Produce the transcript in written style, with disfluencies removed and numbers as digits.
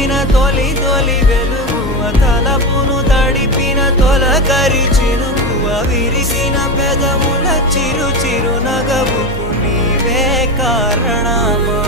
నింపిన తొలి తొలి వెలుగువ తలపును తడిపిన తొలకరి చినుకువ విరిసిన పెదముల చిరు చిరు నగవుకు నీవే కారణమా